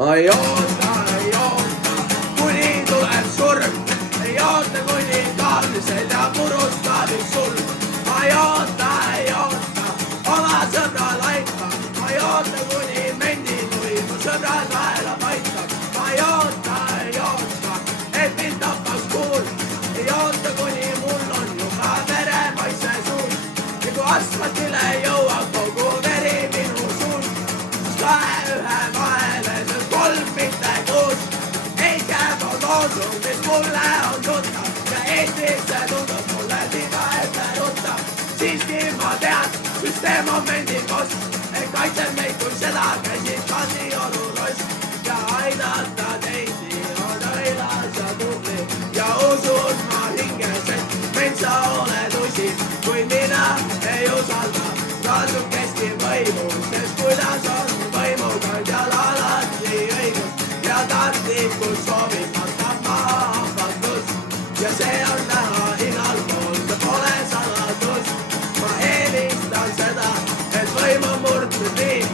ma ei oota, kuni tuleb surm, ei oota, kuni kaardi selja purustab üks sulg. ma ei oota, oma sõbra laipa, ma ei oota, kuni mendinui mu sõbrad vaela paikab. ma ei oota, et mind tapaks kuul, ei oota, kuni mul on juba veremaise suus. ja kui asfaltile jõuab kogu veri minu suus, siis 2 ühe vahele, see 3 mitte 6. ei käib on loosung, mis mulle on tuttav ja Eestis see tundub mulle liiga ette ruttav. siiski ma tean, süsteem on mendipost, et kaitseb meid, kui seda käisid Kadrioru rost. ja aidata teisi on õilas ja tubli ja usun ma hinges, et mind sa oled usi, kui mina ei usalda kasukesti võimu, sest kuidas on võimukandjal alati õigus ja tahtlikult soovib matta maha hambandus. ja see on näha igal pool, see pole saladus. ma eelistan seda, et võim on murdnud nii,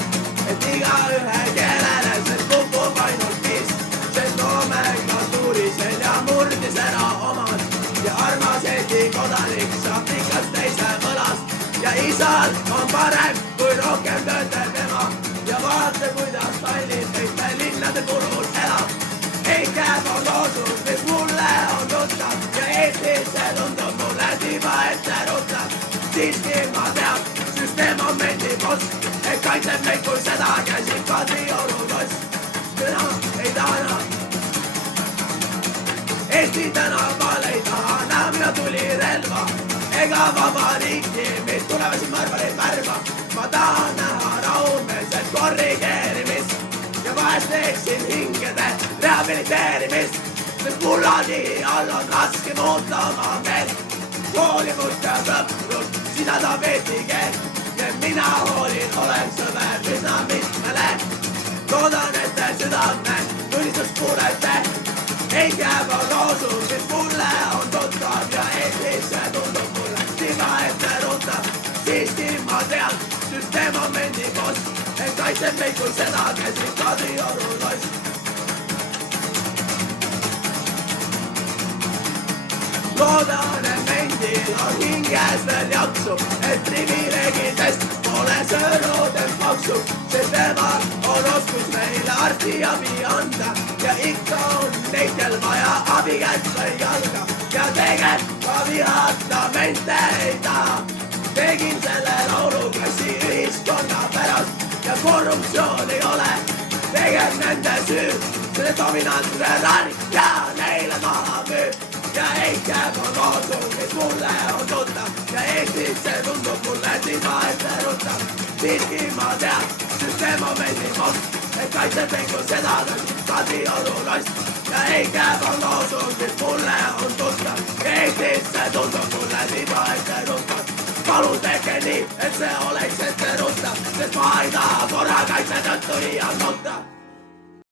et igaühe keelele see kukub ainult viis, sest loomega tuurisel ja murdis ära omad ja armas Eesti kodanik saab pikast teise võlast. ja isal on parem, kui rohkem töötab ema ja vaata, kuidas Tallinn teiste linnade turul elab. ei käib on loosung, mis mulle on tuttav ja Eestis see tundub mulle tiiba ette ruttav. siiski ma tean, süsteem on mendipost, et kaitseb meid, kui seda käsib Kadrioru rost. mina ei taha Eesti tänaval ei taha näha mina tulirelva ega vabariiki, mis tulevasid mõrvareid värva. ma tahan näha rahumeelset korrigeerimist ja vahest teeksin hingede rehabiliteerimist, sest mullagi all on raske muuta oma meelt. hoolivust ja sõprust sisaldab eesti keel ja mina hoolin, olen sõber üsna mitmele. loodan, et te südame tunnistust kuulete. ei jääb on loosung, mis mulle on tuttav ja Eestis see tundub mulle tiiba ette ruttav. siiski ma tean, süsteem on mendipost, et kaitseb meid, kui seda käsib Kadrioru rost. loodan, et mendil on hinges veel jaksu, et privileegidest pole söönud end paksu, sest temal on oskus meile arstiabi anda ja ikka on teistel vaja abikätt või jalga ja tegelikult ka vihata mente ei taha. tegin selle lauluklassi ühiskonna pärast ja korruptsioon ei ole tegelikult nende süü, selle dominantne ränk ja neile maha müüb. ja ei jääb on loosung, mis mulle on tuttav ja Eestis see tundub mulle tiiba ette ruttav. siiski ma tean, süsteem on mendipost, et kaitseb meid, kui seda käsib Kadrioru rost. ja ei jääb on loosung, mis mulle on tuttav ja Eestis see tundub mulle tiiba ette ruttav. palun tehke nii, et see oleks ette ruttav, sest ma ei taha korrakaitse tõttu iial nutta.